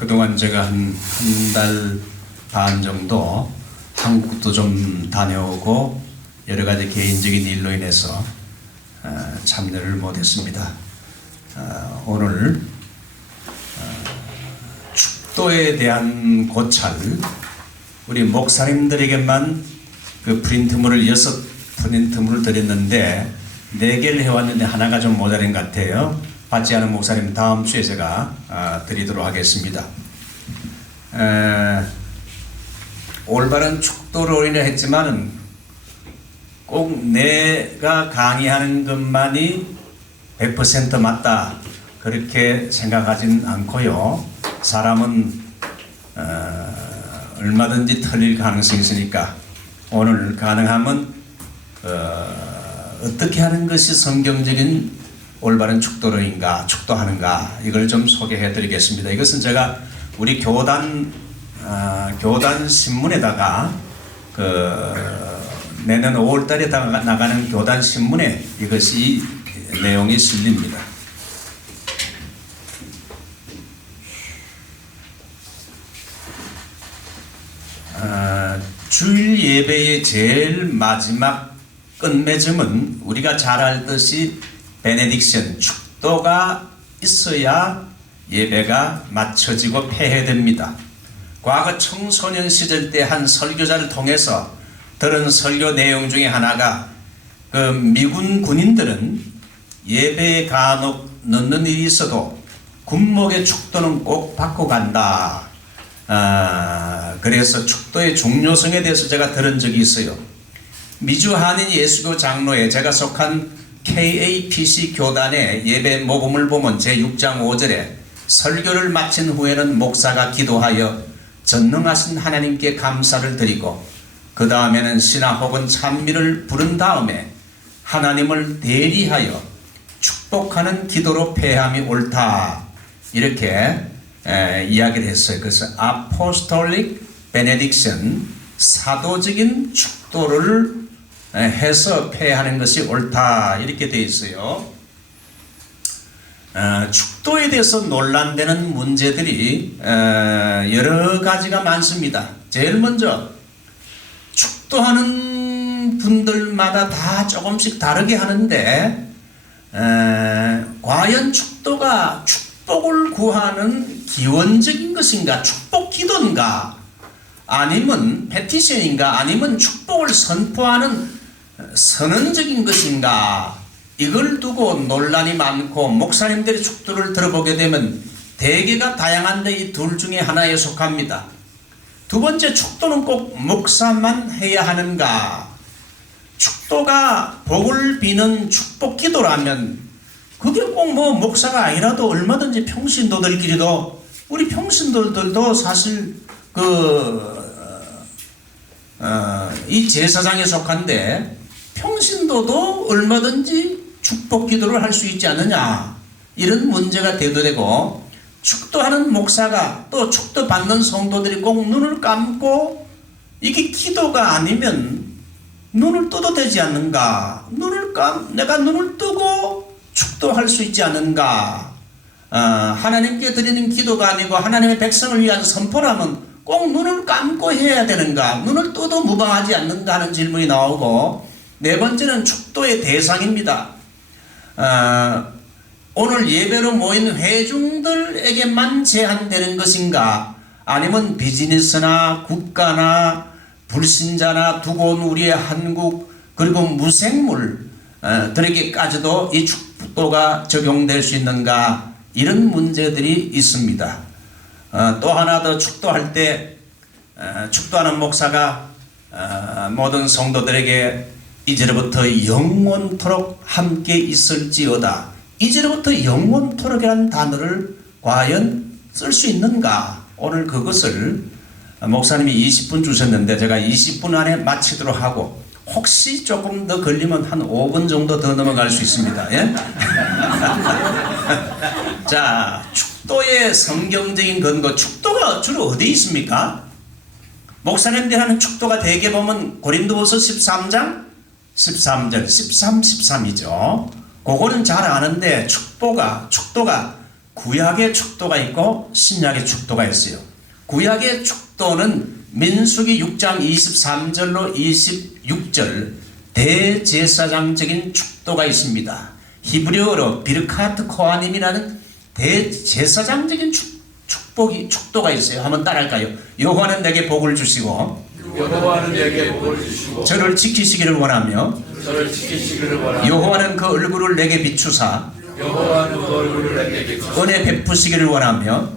그동안 제가 한 달 반 정도 한국도 좀 다녀오고 여러 가지 개인적인 일로 인해서 참여를 못했습니다. 오늘 축도에 대한 고찰, 우리 목사님들에게만 그 프린트물을 6프린트물을 드렸는데 4개를 해왔는데 하나가 좀 모자란 것 같아요. 받지 않은 목사님 다음 주에 제가 드리도록 하겠습니다. 올바른 축도로 인해 했지만은 꼭 내가 강의하는 것만이 100% 맞다 그렇게 생각하진 않고요. 사람은 얼마든지 틀릴 가능성이 있으니까 오늘 가능하면 어떻게 하는 것이 성경적인 올바른 축도로인가, 축도하는가 이걸 좀 소개해 드리겠습니다. 이것은 제가 우리 교단 신문에다가 내년 5월달에 나가는 교단 신문에 이것이 내용이 실립니다. 주일 예배의 제일 마지막 끝맺음은 우리가 잘 알듯이 베네딕션, 축도가 있어야 예배가 마쳐지고 폐회됩니다. 과거 청소년 시절 때 한 설교자를 통해서 들은 설교 내용 중에 하나가 미군 군인들은 예배에 간혹 늦는 일이 있어도 군목의 축도는 꼭 받고 간다. 그래서 축도의 중요성에 대해서 제가 들은 적이 있어요. 미주 한인 예수교 장로에 제가 속한 KAPC 교단의 예배 모범을 보면 제6장 5절에 설교를 마친 후에는 목사가 기도하여 전능하신 하나님께 감사를 드리고 그 다음에는 신화 혹은 찬미를 부른 다음에 하나님을 대리하여 축복하는 기도로 폐함이 옳다 이렇게 이야기를 했어요. 그래서 Apostolic Benediction, 사도적인 축도를 해서 폐하는 것이 옳다 이렇게 되어 있어요. 축도에 대해서 논란되는 문제들이 여러 가지가 많습니다. 제일 먼저 축도하는 분들마다 다 조금씩 다르게 하는데 과연 축도가 축복을 구하는 기원적인 것인가, 축복 기도인가, 아니면 페티션인가, 아니면 축복을 선포하는 선언적인 것인가, 이걸 두고 논란이 많고 목사님들의 축도를 들어보게 되면 대개가 다양한데 이 둘 중에 하나에 속합니다. 두 번째, 축도는 꼭 목사만 해야 하는가? 축도가 복을 비는 축복 기도라면 그게 꼭 목사가 아니라도 얼마든지 평신도들끼리도, 우리 평신도들도 사실 이 제사장에 속한데 평신도도 얼마든지 축복 기도를 할 수 있지 않느냐, 이런 문제가 대두되고, 축도하는 목사가 또 축도 받는 성도들이 꼭 눈을 감고 이게 기도가 아니면 눈을 떠도 되지 않는가, 내가 눈을 뜨고 축도할 수 있지 않는가, 하나님께 드리는 기도가 아니고 하나님의 백성을 위한 선포라면 꼭 눈을 감고 해야 되는가, 눈을 떠도 무방하지 않는가 하는 질문이 나오고, 네 번째는 축도의 대상입니다. 오늘 예배로 모인 회중들에게만 제한되는 것인가, 아니면 비즈니스나 국가나 불신자나 두고 온 우리의 한국 그리고 무생물들에게까지도 이 축도가 적용될 수 있는가, 이런 문제들이 있습니다. 또 하나 더, 축도할 때 축도하는 목사가 모든 성도들에게 이제로부터 영원토록 함께 있을지어다, 이제로부터 영원토록이라는 단어를 과연 쓸 수 있는가, 오늘 그것을 목사님이 20분 주셨는데 제가 20분 안에 마치도록 하고, 혹시 조금 더 걸리면 한 5분 정도 더 넘어갈 수 있습니다. 예? 자, 축도의 성경적인 근거, 축도가 주로 어디 있습니까? 목사님들이 하는 축도가 대개 보면 고린도후서 13장 13절 13, 13이죠. 그거는 잘 아는데 축도가 구약의 축도가 있고 신약의 축도가 있어요. 구약의 축도는 민수기 6장 23절로 26절 대제사장적인 축도가 있습니다. 히브리어로 비르카트 코하님이라는 대제사장적인 축도가 있어요. 한번 따라할까요? 여호와는 내게 복을 주시고 여호와는 내게 복을 주시고 저를 지키시기를 원하며 여호와는 그 얼굴을 내게 비추사 여호와는 그 얼굴을 내게 비추사 은혜 베푸시기를 원하며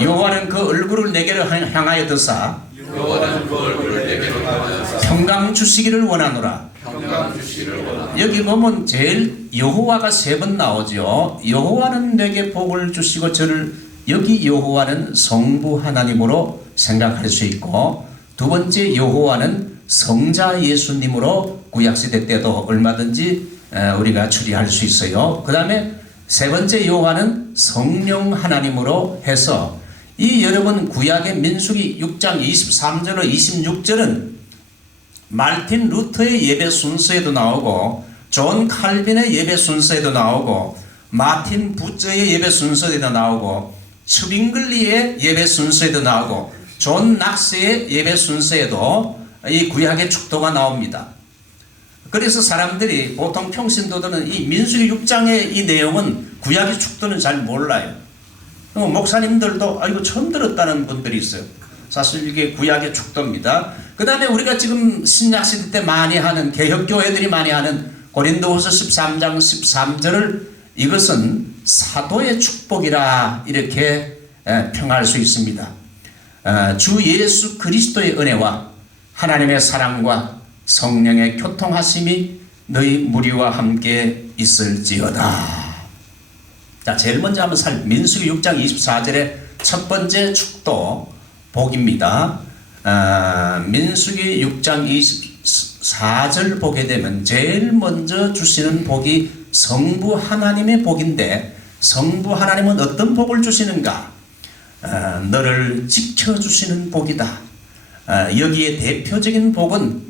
여호와는 그 얼굴을 내게로 향하여 드사 여호와는 그 얼굴을 내게로 향하여 평강 주시기를 원하노라. 여기 보면 제일 여호와가 3번 나오죠. 여호와는 내게 복을 주시고 저를, 여기 여호와는 성부 하나님으로 생각할 수 있고, 두 번째 여호와는 성자 예수님으로 구약시대 때도 얼마든지 우리가 추리할 수 있어요. 그 다음에 세 번째 여호와는 성령 하나님으로 해서, 이 여러분 구약의 민수기 6장 23절로 26절은 말틴 루터의 예배 순서에도 나오고, 존 칼빈의 예배 순서에도 나오고, 마틴 부처의 예배 순서에도 나오고, 츠빙글리의 예배 순서에도 나오고, 존 낙스의 예배 순서에도 이 구약의 축도가 나옵니다. 그래서 사람들이, 보통 평신도들은 이 민수기 6장의 이 내용은 구약의 축도는 잘 몰라요. 목사님들도 이거 처음 들었다는 분들이 있어요. 사실 이게 구약의 축도입니다. 그 다음에 우리가 지금 신약시대 때 많이 하는, 개혁교회들이 많이 하는 고린도후서 13장 13절을 이것은 사도의 축복이라 이렇게 평할 수 있습니다. 주 예수 그리스도의 은혜와 하나님의 사랑과 성령의 교통하심이 너희 무리와 함께 있을지어다. 자, 제일 먼저 한번 민수기 6장 24절의 첫 번째 축도 복입니다. 민수기 6장 24절 보게 되면 제일 먼저 주시는 복이 성부 하나님의 복인데, 성부 하나님은 어떤 복을 주시는가? 너를 지켜주시는 복이다. 여기에 대표적인 복은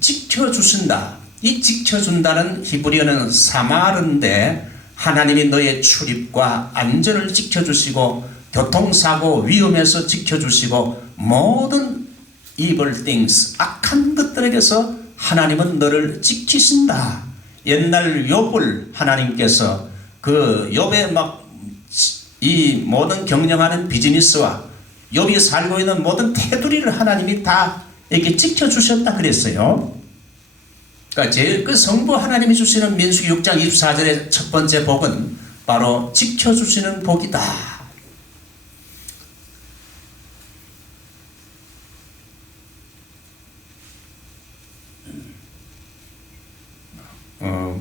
지켜주신다. 이 지켜준다는 히브리어는 사마르인데, 하나님이 너의 출입과 안전을 지켜주시고 교통사고 위험에서 지켜주시고 모든 evil things, 악한 것들에게서 하나님은 너를 지키신다. 옛날 욥을 하나님께서 그 욥의 이 모든 경영하는 비즈니스와 욥이 살고 있는 모든 테두리를 하나님이 다 이렇게 지켜주셨다 그랬어요. 그러니까 제일 그 성부 하나님이 주시는 민수기 6장 24절의 첫 번째 복은 바로 지켜주시는 복이다.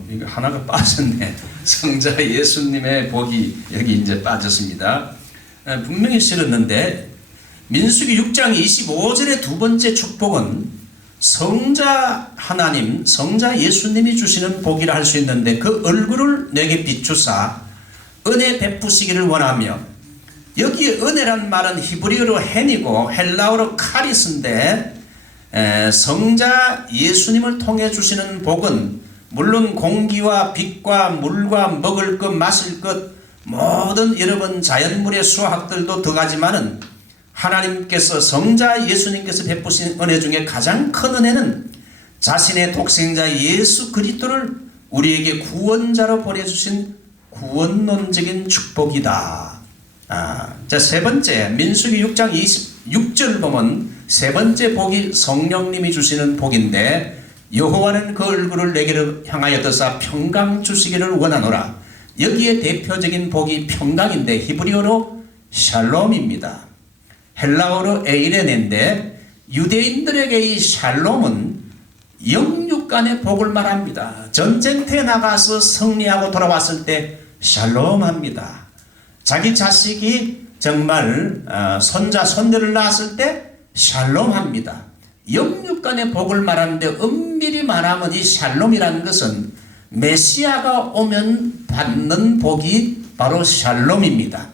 이거 하나가 빠졌네. 성자 예수님의 복이 여기 이제 빠졌습니다. 분명히 실었는데, 민수기 6장 25절의 두 번째 축복은 성자 하나님, 성자 예수님이 주시는 복이라 할 수 있는데, 그 얼굴을 내게 비추사 은혜 베푸시기를 원하며, 여기 은혜란 말은 히브리어로 헨이고 헬라어로 카리스인데, 성자 예수님을 통해 주시는 복은 물론 공기와 빛과 물과 먹을 것 마실 것 모든 여러분 자연물의 수학들도 들어가지만은, 하나님께서 성자 예수님께서 베푸신 은혜 중에 가장 큰 은혜는 자신의 독생자 예수 그리스도를 우리에게 구원자로 보내주신 구원론적인 축복이다. 자, 세 번째 민수기 6장 26절 보면 세 번째 복이 성령님이 주시는 복인데, 여호와는 그 얼굴을 내게로 향하여 드사 평강 주시기를 원하노라. 여기에 대표적인 복이 평강인데 히브리어로 샬롬입니다. 헬라어로 에이레네인데, 유대인들에게 이 샬롬은 영육 간의 복을 말합니다. 전쟁터에 나가서 승리하고 돌아왔을 때 샬롬합니다. 자기 자식이 정말 손자 손녀를 낳았을 때 샬롬합니다. 영육 간의 복을 말하는데, 엄밀히 말하면 이 샬롬이라는 것은 메시아가 오면 받는 복이 바로 샬롬입니다.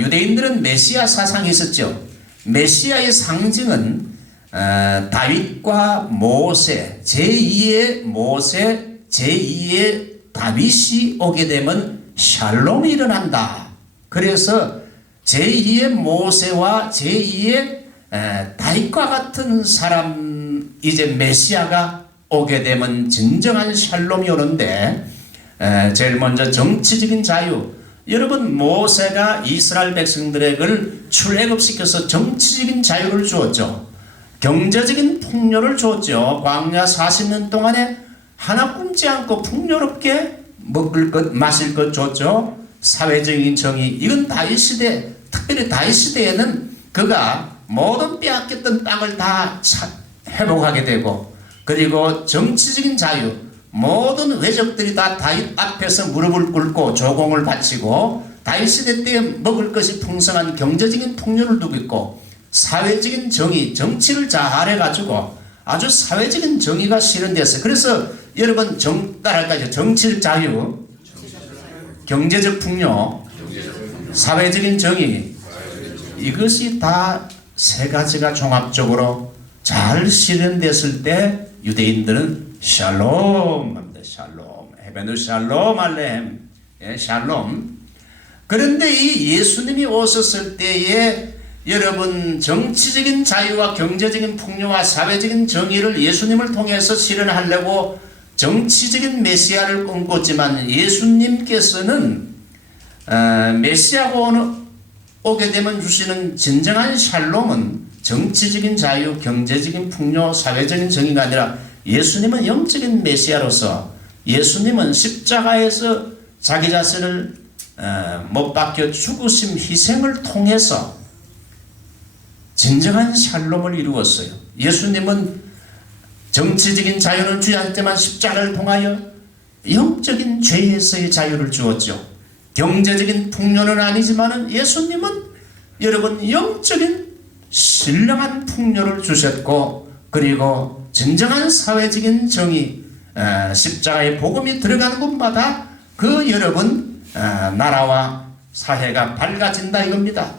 유대인들은 메시아 사상이 있었죠. 메시아의 상징은 다윗과 모세, 제2의 모세, 제2의 다윗이 오게 되면 샬롬이 일어난다. 그래서 제2의 모세와 제2의 다윗과 같은 사람, 이제 메시아가 오게 되면 진정한 샬롬이 오는데, 제일 먼저 정치적인 자유. 여러분, 모세가 이스라엘 백성들에게 출애굽시켜서 정치적인 자유를 주었죠. 경제적인 풍요를 줬죠. 광야 40년 동안에 하나 굶지 않고 풍요롭게 먹을 것 마실 것 줬죠. 사회적인 정의, 이건 다윗 시대, 특별히 다윗 시대에는 그가 모든 빼앗겼던 땅을 다 회복하게 되고, 그리고 정치적인 자유, 모든 외적들이 다 다윗 앞에서 무릎을 꿇고 조공을 바치고, 다윗 시대 때 먹을 것이 풍성한 경제적인 풍요를 두고 있고, 사회적인 정의, 정치를 잘해가지고 아주 사회적인 정의가 실현됐어요. 그래서 여러분, 따라할까요? 정치적 자유, 경제적 풍요, 사회적인 정의, 이것이 다 세 가지가 종합적으로 잘 실현됐을 때 유대인들은 샬롬 합니다. 샬롬, 헤베누 샬롬 알렘, 샬롬. 그런데 이 예수님이 오셨을 때에 여러분, 정치적인 자유와 경제적인 풍요와 사회적인 정의를 예수님을 통해서 실현하려고 정치적인 메시아를 꿈꿨지만, 예수님께서는 메시아가 오게 되면 주시는 진정한 샬롬은 정치적인 자유, 경제적인 풍요, 사회적인 정의가 아니라, 예수님은 영적인 메시아로서, 예수님은 십자가에서 자기 자신을 못 박혀 죽으심, 희생을 통해서 진정한 샬롬을 이루었어요. 예수님은 정치적인 자유는 주지 않지만 십자가를 통하여 영적인 죄에서의 자유를 주었죠. 경제적인 풍요는 아니지만 예수님은 여러분 영적인 신령한 풍요를 주셨고, 그리고 진정한 사회적인 정의, 십자가의 복음이 들어가는 곳마다 그 여러분 나라와 사회가 밝아진다 이겁니다.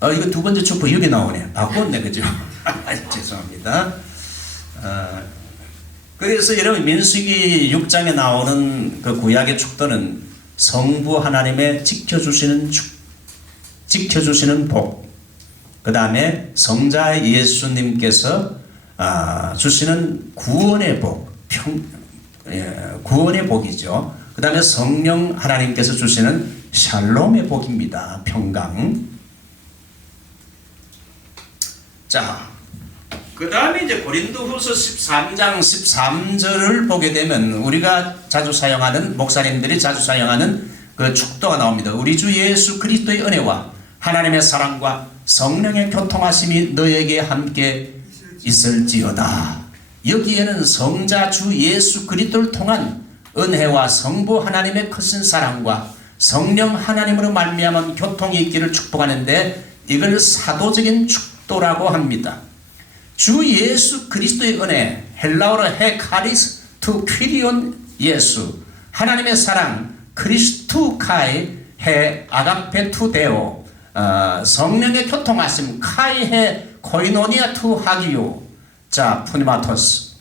이거 두 번째 축복 여기 나오네. 바꿨네, 그죠? 죄송합니다. 그래서 여러분, 민수기 6장에 나오는 그 구약의 축도는 성부 하나님의 지켜주시는 복, 그 다음에 성자 예수님께서 주시는 구원의 복, 구원의 복이죠. 그 다음에 성령 하나님께서 주시는 샬롬의 복입니다. 평강. 자, 그 다음에 이제 고린도후서 13장 13절을 보게 되면 우리가 자주 사용하는, 목사님들이 자주 사용하는 그 축도가 나옵니다. 우리 주 예수 그리스도의 은혜와 하나님의 사랑과 성령의 교통하심이 너에게 함께 있을지어다. 여기에는 성자 주 예수 그리스도를 통한 은혜와 성부 하나님의 크신 사랑과 성령 하나님으로 말미암은 교통이 있기를 축복하는데, 이걸 사도적인 축도라고 합니다. 주 예수 그리스도의 은혜, 헬라어로 헤카리스투 퀴리온 예수, 하나님의 사랑 크리스투 카이 헤 아가페 투 데오, 성령의 교통하심 카이 헤 코이노니아 투 하기오, 자 푸니마토스.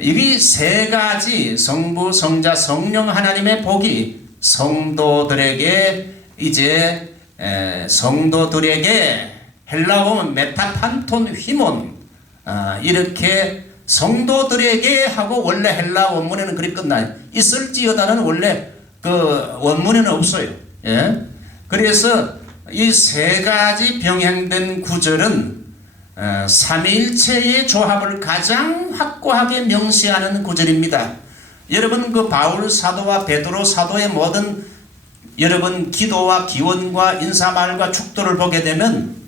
이 세 가지 성부, 성자, 성령 하나님의 복이 성도들에게 이제 성도들에게 헬라어 보면 메타판톤 휘몬, 이렇게 성도들에게 하고, 원래 헬라 원문에는 그렇게 끝나요. 있을지어다는 원래 그 원문에는 없어요. 예? 그래서 이 세 가지 병행된 구절은 삼위일체의 조합을 가장 확고하게 명시하는 구절입니다. 여러분, 그 바울 사도와 베드로 사도의 모든 여러분 기도와 기원과 인사말과 축도를 보게 되면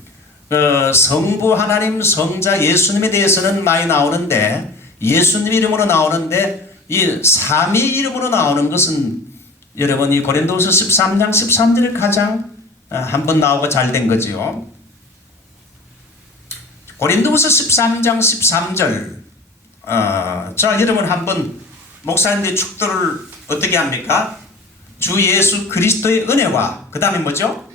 성부 하나님, 성자 예수님에 대해서는 많이 나오는데, 예수님 이름으로 나오는데, 이 삼위 이름으로 나오는 것은 여러분 이 고린도후서 13장 13절에 가장 한번 나오고 잘 된 거지요. 고린도후서 13장 13절. 자, 여러분 한번 목사님들의 축도를 어떻게 합니까? 주 예수 그리스도의 은혜와, 그 다음에 뭐죠?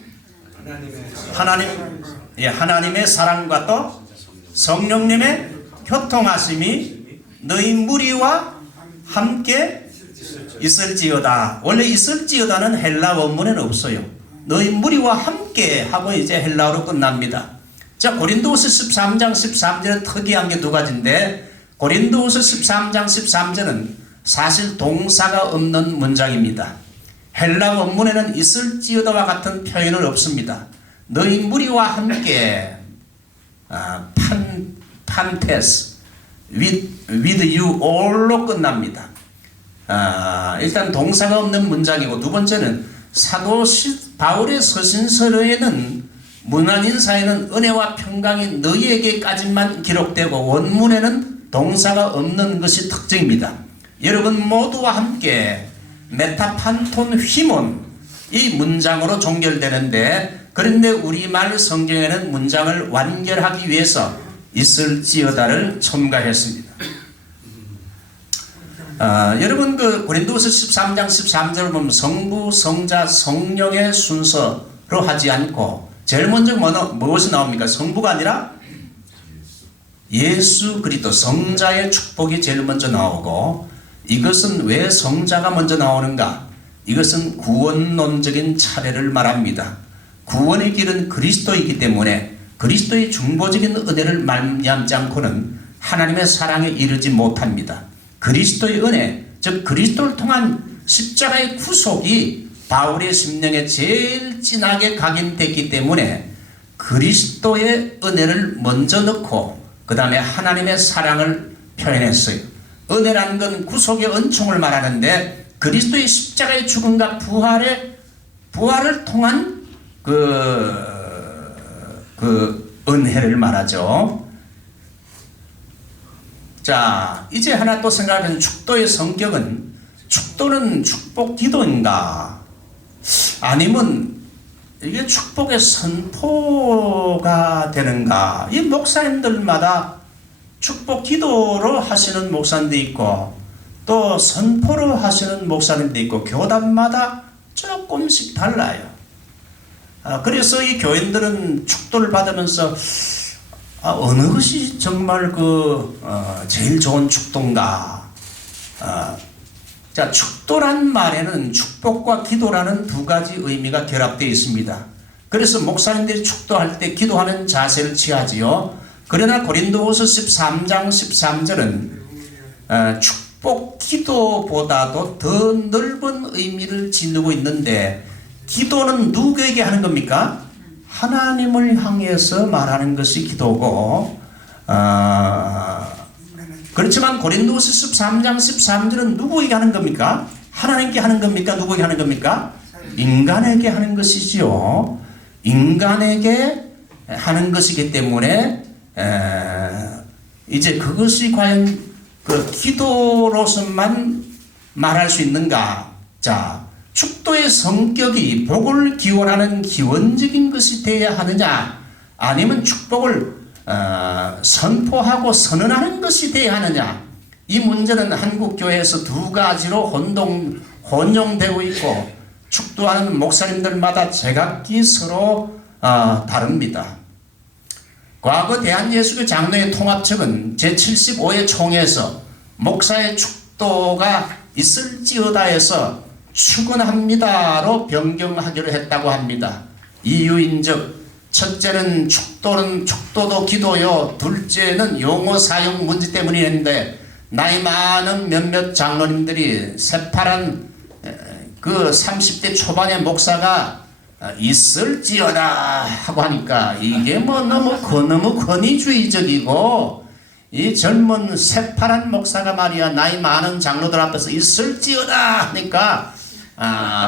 하나님의 사랑과 또 성령님의 교통하심이 너희 무리와 함께 있을지어다. 원래 있을지어다는 헬라 원문에는 없어요. 너희 무리와 함께 하고 이제 헬라어로 끝납니다. 자, 고린도후서 13장 13절은 특이한 게 두 가지인데, 고린도후서 13장 13절은 사실 동사가 없는 문장입니다. 헬라 원문에는 있을지어다와 같은 표현은 없습니다. 너희 무리와 함께 판테스 with you all로 끝납니다. 일단 동사가 없는 문장이고, 두 번째는 사도 바울의 서신서에는 문안인사에는 은혜와 평강이 너희에게까지만 기록되고 원문에는 동사가 없는 것이 특징입니다. 여러분 모두와 함께 메타판톤 휘몬 이 문장으로 종결되는데, 그런데 우리말 성경에는 문장을 완결하기 위해서 있을지어다를 첨가했습니다. 여러분 그 고린도후서 13장 13절을 보면 성부, 성자, 성령의 순서로 하지 않고 제일 먼저 무엇이 나옵니까? 성부가 아니라 예수 그리스도 성자의 축복이 제일 먼저 나오고, 이것은 왜 성자가 먼저 나오는가? 이것은 구원론적인 차례를 말합니다. 구원의 길은 그리스도이기 때문에 그리스도의 중보적인 은혜를 말미암지 않고는 하나님의 사랑에 이르지 못합니다. 그리스도의 은혜, 즉 그리스도를 통한 십자가의 구속이 바울의 심령에 제일 진하게 각인됐기 때문에 그리스도의 은혜를 먼저 넣고 그 다음에 하나님의 사랑을 표현했어요. 은혜라는 건 구속의 은총을 말하는데, 그리스도의 십자가의 죽음과 부활을 통한 그 은혜를 말하죠. 자, 이제 하나 또 생각하면 축도의 성격은, 축도는 축복 기도인가? 아니면 이게 축복의 선포가 되는가? 이 목사님들마다 축복 기도로 하시는 목사님도 있고 또 선포로 하시는 목사님도 있고 교단마다 조금씩 달라요. 그래서 이 교인들은 축도를 받으면서 어느 것이 정말 제일 좋은 축도인가? 자, 축도란 말에는 축복과 기도라는 두 가지 의미가 결합되어 있습니다. 그래서 목사님들이 축도할 때 기도하는 자세를 취하지요. 그러나 고린도후서 13장 13절은 축복 기도보다도 더 넓은 의미를 지니고 있는데, 기도는 누구에게 하는 겁니까? 하나님을 향해서 말하는 것이 기도고, 그렇지만 고린도후서 13장 13절은 누구에게 하는 겁니까? 하나님께 하는 겁니까? 누구에게 하는 겁니까? 인간에게 하는 것이지요. 인간에게 하는 것이기 때문에 이제 그것이 과연 그 기도로서만 말할 수 있는가? 자, 축도의 성격이 복을 기원하는 기원적인 것이 되어야 하느냐, 아니면 축복을 선포하고 선언하는 것이 되어야 하느냐, 이 문제는 한국교회에서 두 가지로 혼용되고 있고, 축도하는 목사님들마다 제각기 서로 다릅니다. 과거 대한예수교 장로회 통합측은 제75회 총회에서 목사의 축도가 있을지어다에서 추근합니다로 변경하기로 했다고 합니다. 이유인즉 첫째는 축도도 기도요, 둘째는 용어 사용 문제 때문이었는데, 나이 많은 몇몇 장로님들이 새파란 그 30대 초반의 목사가 있을지어다 하고 하니까 이게 너무 권위주의적이고, 이 젊은 새파란 목사가 말이야 나이 많은 장로들 앞에서 있을지어다 하니까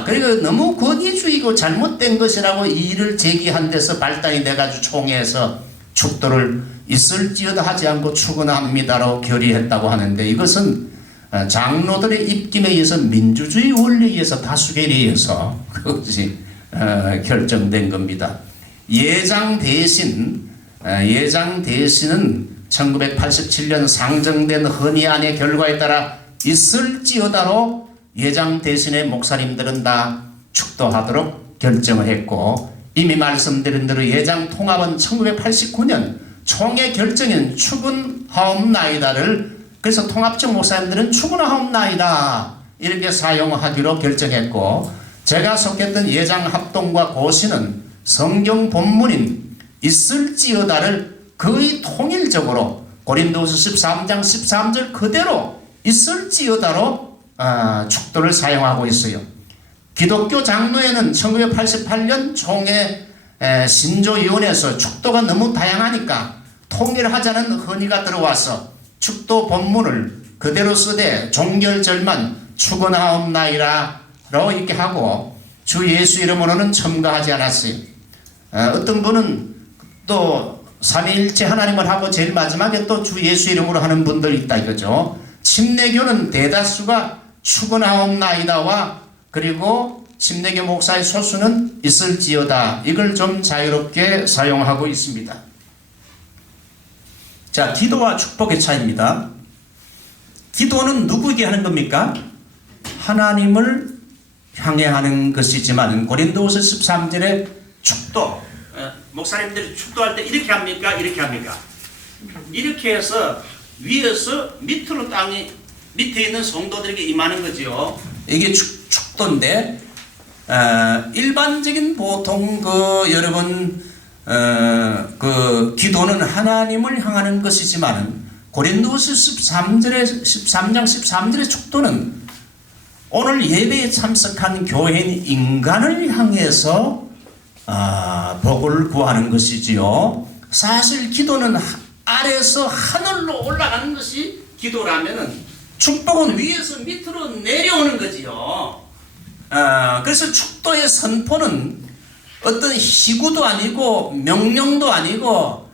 그리고 너무 권위주의고 잘못된 것이라고 이의를 제기한 데서 발단이 돼가지고 총회에서 축도를 있을지어다 하지 않고 추근합니다로 결의했다고 하는데, 이것은 장로들의 입김에 의해서 민주주의 원리에 의해서 다수결에 의해서 그것이 결정된 겁니다. 예장 대신은 1987년 상정된 헌의안의 결과에 따라 있을지어다로 예장 대신의 목사님들은 다 축도하도록 결정을 했고, 이미 말씀드린 대로 예장 통합은 1989년 총회 결정인 추근하옵나이다를, 그래서 통합적 목사님들은 추근하옵나이다 이렇게 사용하기로 결정했고, 제가 속했던 예장합동과 고시는 성경 본문인 있을지어다를 거의 통일적으로 고린도서 13장 13절 그대로 있을지어다로 축도를 사용하고 있어요. 기독교 장로회는 1988년 총회 신조위원회에서 축도가 너무 다양하니까 통일하자는 건의가 들어와서 축도 본문을 그대로 쓰되 종결절만 축원하옵나이라로 이렇게 하고 주 예수 이름으로는 첨가하지 않았어요. 어떤 분은 또 삼위일체 하나님을 하고 제일 마지막에 또 주 예수 이름으로 하는 분들 있다 이거죠. 침례교는 대다수가 축원하옵나이다와 그리고 침례교 목사의 소수는 있을지어다, 이걸 좀 자유롭게 사용하고 있습니다. 자, 기도와 축복의 차이입니다. 기도는 누구에게 하는 겁니까? 하나님을 향해 하는 것이지만 고린도후서 13절에 축도, 목사님들이 축도할 때 이렇게 합니까? 이렇게 합니까? 이렇게 해서 위에서 밑으로 땅이 밑에 있는 성도들에게 임하는 거지요. 이게 축도인데 일반적인 보통 여러분 기도는 하나님을 향하는 것이지만 고린도후서 13장 13절의 축도는 오늘 예배에 참석한 교회인 인간을 향해서 복을 구하는 것이지요. 사실 기도는 아래에서 하늘로 올라가는 것이 기도라면은 축복은 위에서 밑으로 내려오는 거지요. 그래서 축도의 선포는 어떤 희구도 아니고 명령도 아니고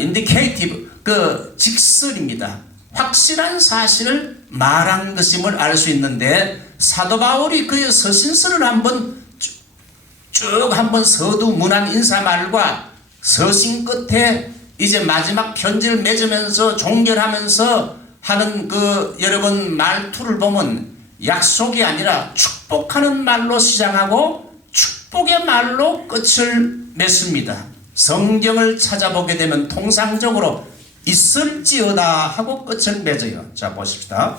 인디케이티브 직설입니다. 확실한 사실을 말한 것임을 알 수 있는데 사도 바울이 그의 서신서를 한번 쭉 한번 서두문안 인사말과 서신 끝에 이제 마지막 편지를 맺으면서 종결하면서 하는 여러분 말투를 보면 약속이 아니라 축복하는 말로 시작하고 축복의 말로 끝을 맺습니다. 성경을 찾아보게 되면 통상적으로 있을지어다 하고 끝을 맺어요. 자, 보십시다.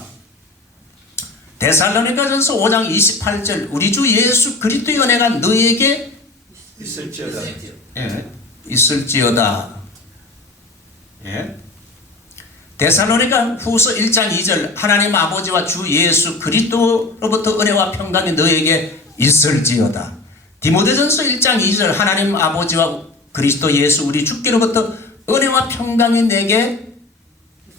데살로니가전서 5장 28절 우리 주 예수 그리스도의 은혜가 너에게 있을지어다. 예, 있을지어다. 예. 데살로니가 후서 1장 2절 하나님 아버지와 주 예수 그리스도로부터 은혜와 평강이 너에게 있을지어다. 디모데전서 1장 2절 하나님 아버지와 그리스도 예수 우리 주께로부터 은혜와 평강이 내게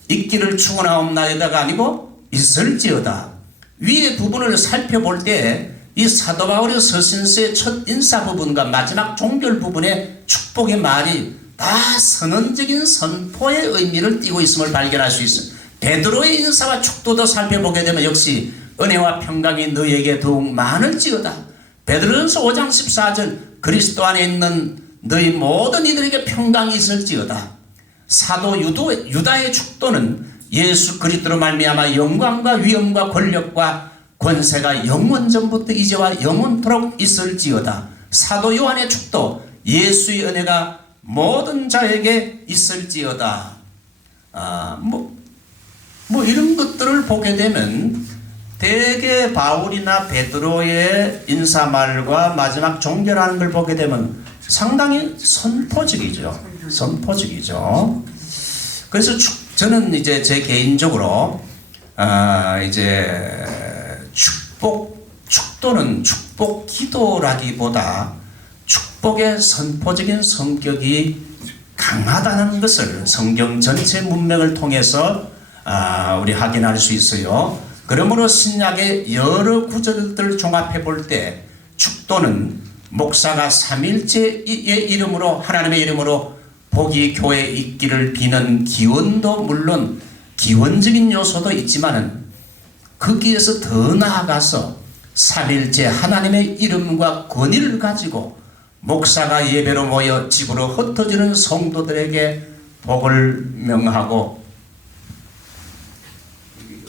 있기를 축원하옵나이다가 아니고 있을지어다. 위의 부분을 살펴볼 때 이 사도 바울의 서신서의 첫 인사 부분과 마지막 종결 부분의 축복의 말이 다 선언적인 선포의 의미를 띠고 있음을 발견할 수 있어요. 베드로의 인사와 축도도 살펴보게 되면 역시 은혜와 평강이 너희에게 더욱 많을지어다. 베드로전서 5장 14절 그리스도 안에 있는 너희 모든 이들에게 평강이 있을지어다. 사도 유다의 축도는 예수 그리스도로 말미암아 영광과 위엄과 권력과 권세가 영원 전부터 이제와 영원토록 있을지어다. 사도 요한의 축도 예수의 은혜가 모든 자에게 있을지어다. 이런 것들을 보게 되면 대개 바울이나 베드로의 인사말과 마지막 종결하는 걸 보게 되면 상당히 선포적이죠. 선포적이죠. 그래서 저는 이제 제 개인적으로 이제 축도는 축복 기도라기보다 축복의 선포적인 성격이 강하다는 것을 성경 전체 문맥을 통해서 우리 확인할 수 있어요. 그러므로 신약의 여러 구절들을 종합해 볼 때 축도는 목사가 삼일체의 이름으로 하나님의 이름으로 복이 교회에 있기를 비는 기원도 물론 기원적인 요소도 있지만은 거기에서 더 나아가서 삼일체 하나님의 이름과 권위를 가지고 목사가 예배로 모여 집으로 흩어지는 성도들에게 복을 명하고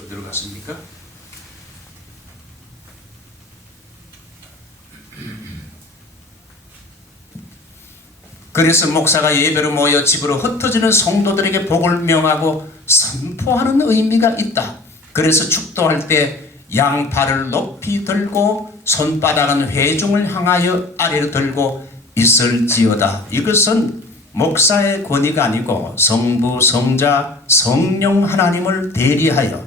어디로 갔습니까? 그래서 목사가 예배로 모여 집으로 흩어지는 성도들에게 복을 명하고 선포하는 의미가 있다. 그래서 축도할 때 양팔을 높이 들고 손바닥은 회중을 향하여 아래로 들고 있을지어다. 이것은 목사의 권위가 아니고 성부, 성자, 성령 하나님을 대리하여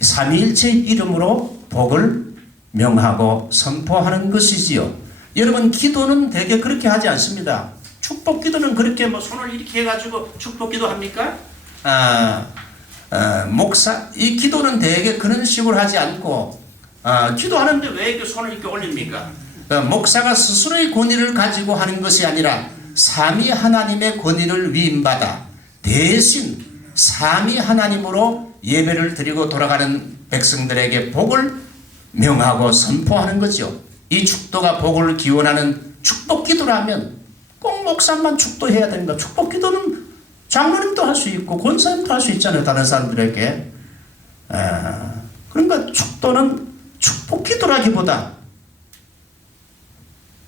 삼위일체 이름으로 복을 명하고 선포하는 것이지요. 여러분, 기도는 대개 그렇게 하지 않습니다. 축복 기도는 그렇게 손을 이렇게 해가지고 축복 기도 합니까? 이 기도는 대개 그런 식으로 하지 않고, 기도하는데 왜 이렇게 손을 이렇게 올립니까? 목사가 스스로의 권위를 가지고 하는 것이 아니라 삼위 하나님의 권위를 위임받아 대신 삼위 하나님으로 예배를 드리고 돌아가는 백성들에게 복을 명하고 선포하는 거죠. 이 축도가 복을 기원하는 축복 기도라면 꼭 목사만 축도해야 되는 거. 축복 기도는 장로님도 할 수 있고 권사님도 할 수 있잖아요. 다른 사람들에게. 그러니까 축도는 축복 기도라기보다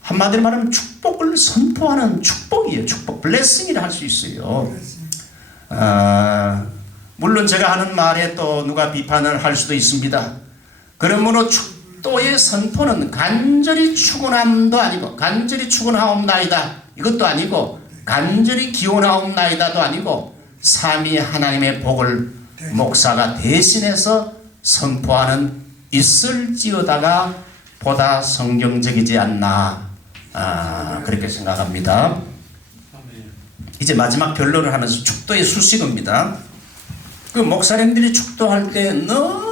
한마디로 말하면 축복을 선포하는 축복이에요. 축복, 블레싱이라 할 수 있어요. 물론 제가 하는 말에 또 누가 비판을 할 수도 있습니다. 그러므로 축도의 선포는 간절히 축원함도 아니고 간절히 축원하옵나이다 이것도 아니고 간절히 기원하옵나이다도 아니고 삼위 하나님의 복을 목사가 대신해서 선포하는 있을지어다가 보다 성경적이지 않나 그렇게 생각합니다. 이제 마지막 변론을 하면서 축도의 수식어입니다. 그 목사님들이 축도할 때 너무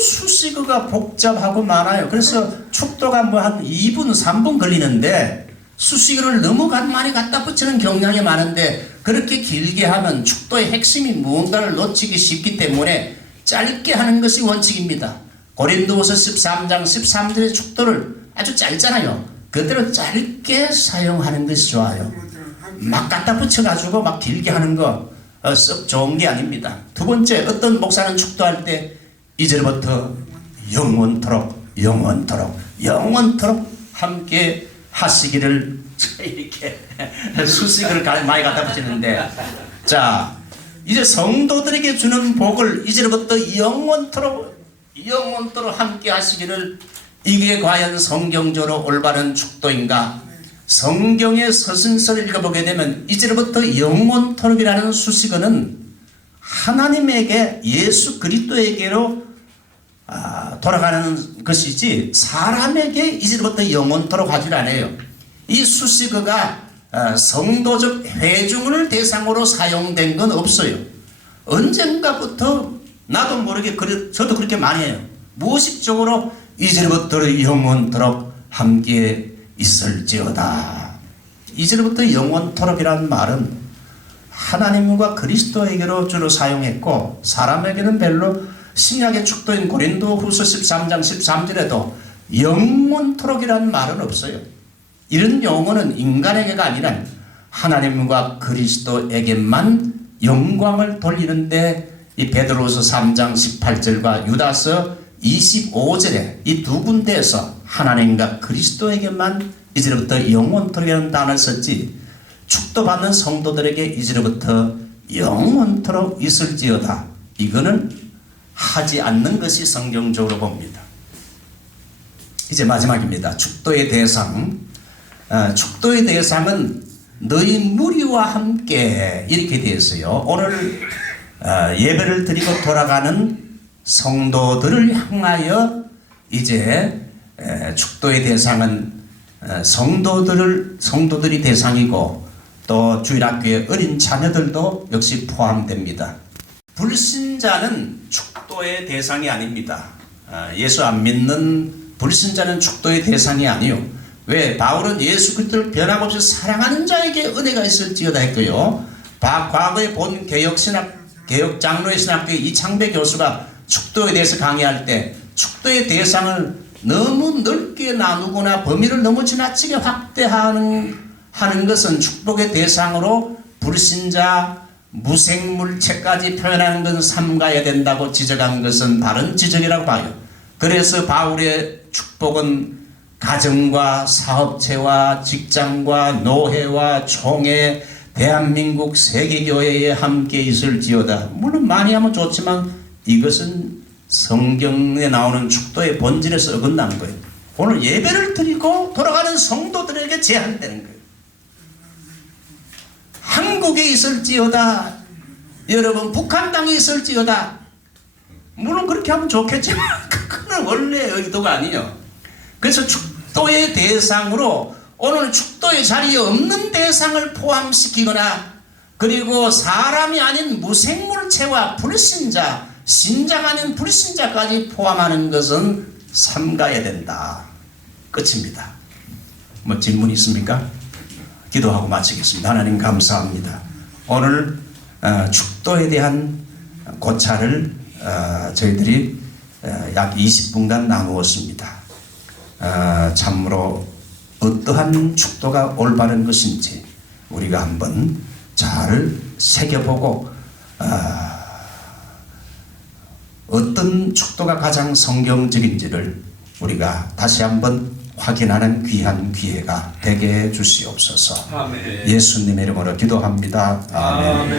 수식어가 복잡하고 많아요. 그래서 축도가 뭐 한 2분 3분 걸리는데 수식어를 너무 많이 갖다 붙이는 경향이 많은데 그렇게 길게 하면 축도의 핵심이 무언가를 놓치기 쉽기 때문에 짧게 하는 것이 원칙입니다. 고린도후서 13장 13절의 축도를 아주 짧잖아요. 그대로 짧게 사용하는 것이 좋아요. 막 갖다 붙여가지고 막 길게 하는 거 썩 좋은 게 아닙니다. 두 번째, 어떤 목사는 축도할 때 이제부터 영원토록 함께 하시기를 이렇게 수식을 많이 갖다 붙이는데, 자 이제 성도들에게 주는 복을 이제부터 영원토록 함께 하시기를, 이게 과연 성경적으로 올바른 축도인가? 성경의 서신서를 읽어보게 되면 이제부터 영원토록이라는 수식어는 하나님에게, 예수 그리스도에게로 돌아가는 것이지 사람에게 이제부터 영원토록 하질 않아요. 이 수식어가 성도적 회중을 대상으로 사용된 건 없어요. 언젠가부터 나도 모르게 저도 그렇게 많이 해요. 무의식적으로 이제부터 영원토록 함께 있을지어다. 이제부터 영원토록이라는 말은 하나님과 그리스도에게로 주로 사용했고 사람에게는 별로, 신약의 축도인 고린도후서 13장 13절에도 영원토록이라는 말은 없어요. 이런 용어는 인간에게가 아니라 하나님과 그리스도에게만 영광을 돌리는데, 이 베드로서 3장 18절과 유다서 25절에 이 두 군데에서 하나님과 그리스도에게만 이제부터 영원토록이라는 단어를 썼지, 축도받는 성도들에게 이제부터 영원토록 있을지어다, 이거는 하지 않는 것이 성경적으로 봅니다. 이제 마지막입니다. 축도의 대상. 축도의 대상은 너희 무리와 함께 이렇게 되어 있어요. 오늘 예배를 드리고 돌아가는 성도들을 향하여 이제 축도의 대상은 성도들이 대상이고 또 주일학교의 어린 자녀들도 역시 포함됩니다. 불신자는 축도의 대상이 아닙니다. 예수 안 믿는 불신자는 축도의 대상이 아니요. 왜? 바울은 예수 그리스도를 변함없이 사랑하는 자에게 은혜가 있을지어다 했고요. 과거에 본 개혁 장로의 신학교의 이창배 교수가 축도에 대해서 강의할 때 축도의 대상을 너무 넓게 나누거나 범위를 너무 지나치게 확대하는 것은 축복의 대상으로 불신자, 무생물체까지 표현하는 것은 삼가야 된다고 지적한 것은 바른 지적이라고 봐요. 그래서 바울의 축복은 가정과 사업체와 직장과 노회와 총회, 대한민국 세계교회에 함께 있을지어다. 물론 많이 하면 좋지만 이것은 성경에 나오는 축도의 본질에서 어긋나는 거예요. 오늘 예배를 드리고 돌아가는 성도들에게 제한되는 거예요. 한국에 있을지어다, 여러분 북한 땅에 있을지어다, 물론 그렇게 하면 좋겠지만 그건 원래 의도가 아니에요. 그래서 축도의 대상으로 오늘 축도의 자리에 없는 대상을 포함시키거나, 그리고 사람이 아닌 무생물체와 불신자, 신자가 아닌 불신자까지 포함하는 것은 삼가야 된다. 끝입니다. 뭐 질문 있습니까? 기도하고 마치겠습니다. 하나님 감사합니다. 오늘 축도에 대한 고찰을 저희들이 약 20분간 나누었습니다. 참으로 어떠한 축도가 올바른 것인지 우리가 한번 잘 새겨보고 어떤 축도가 가장 성경적인지를 우리가 다시 한번 확인하는 귀한 기회가 되게 해 주시옵소서. 아멘. 예수님의 이름으로 기도합니다. 아멘.